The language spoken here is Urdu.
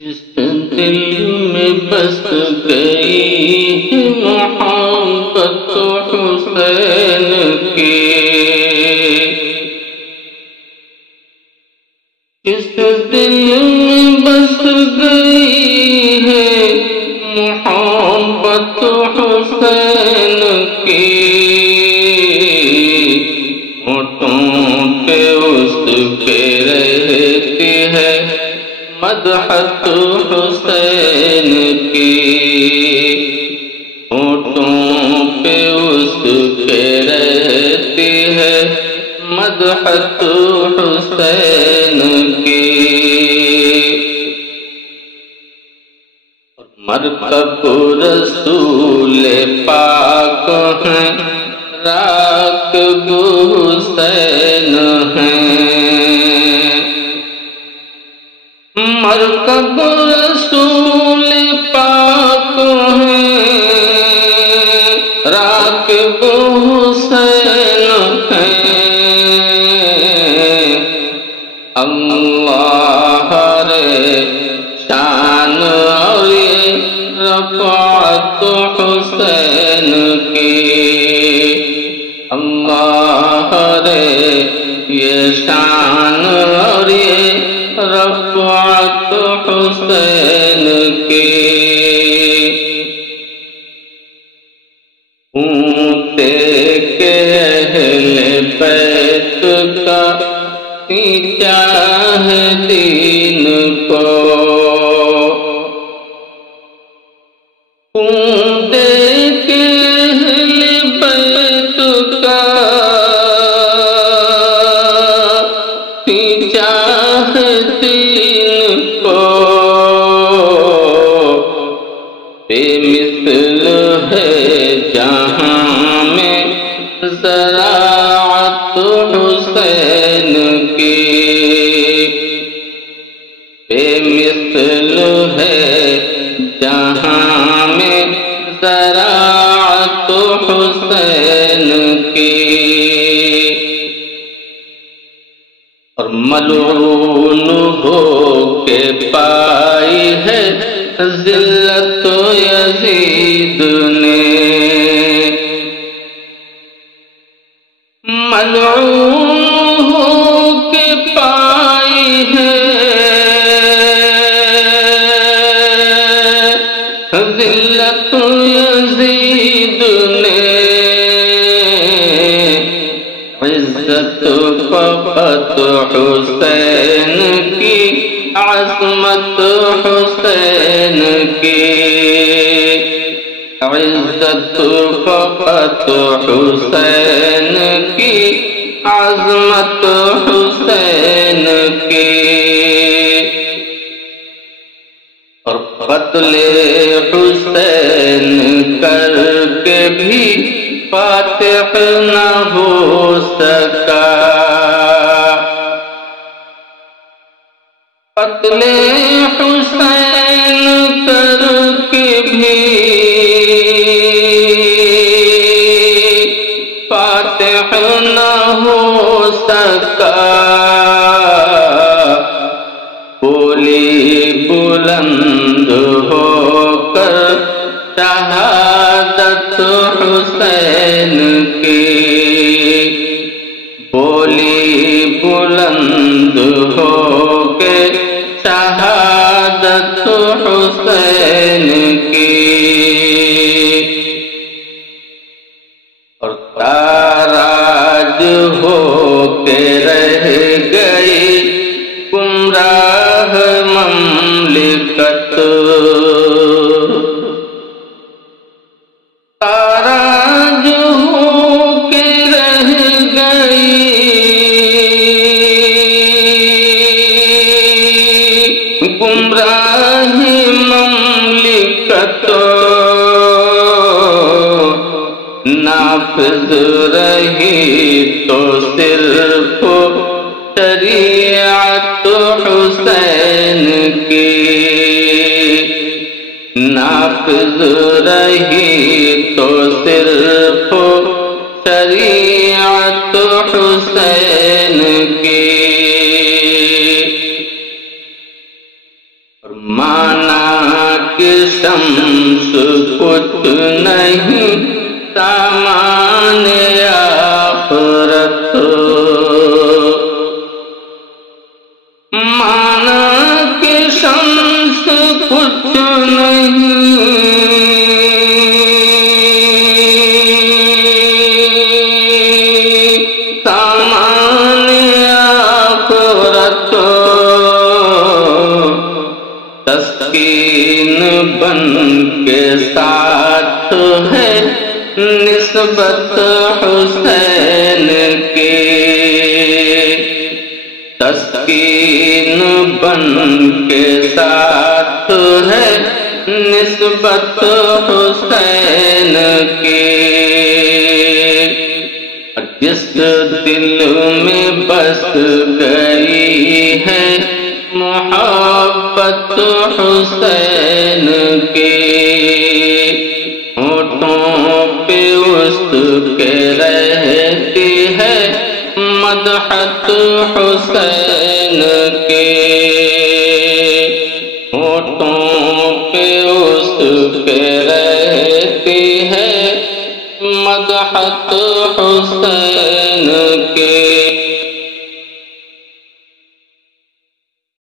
جس دل میں بس گئی ہے محبت حسین کی، جس دل میں بس گئی ہے محبت حسین کی، ہونٹوں پہ اس پہ رہتی ہے مدحت حسین کی، ہونٹوں پہ اس پہ رہتی ہے مدحت حسین کی۔ مرکب رسول پاک ہیں، راکب حسین ہیں، مرکب رسول پاک ہیں، راکب حسین ہیں، اللہ رے شان اور رفعت حسین کی، اللہ رے یہ شان اور یہ رفعت حسین کی۔ اونتے کے اہل بیت کا چاہے دین کو، اونتے کے اہل بیت کا چاہے دین کو، بے مثل ہے جہاں میں زراعت حسین کی، بے مثل ہے جہاں میں زراعت حسین کی، اور ملعون ہو کے پائی ہے ذلت یزید نے، ملعون ہو کے پائی ہے ذلت یزید نے، عزت فقط حسین کی، عظمت حسین کی، عزت فقط حسین کی، عظمت حسین کی، اور قتل حسین کر کے بھی فاتح نہ ہو سکا، قتل حسین کر کے بھی فاتح نہ ہو سکا، بولی بلند ہو کر شہادت حسین کی، بولی بلند ہو کے شہادت حسین کی، اور تاراج ہو کے رہ گئی گمراہ مملکت، تاراج ہو کے رہ گئی گمراہ مملکت، نافذ رہی تو صرف شریعت حسین کی، نافذ رہی تو صرف شریعت حسین کی، مانا کہ شمس کچھ نہیں سامان آخرت، مانا کہ شمس کچھ نہیں سامان آخرت، تسکین بن کے ساتھ ہے نسبت حسین کی، تسکین بن کے ساتھ ہے نسبت حسین کی، جس دل میں بس گئی ہے محبت حسین کی، ہونٹوں پہ اس کے رہتی ہے مدحت حسین کی، ہونٹوں پہ اس کے رہتی ہے مدحت حسین کی۔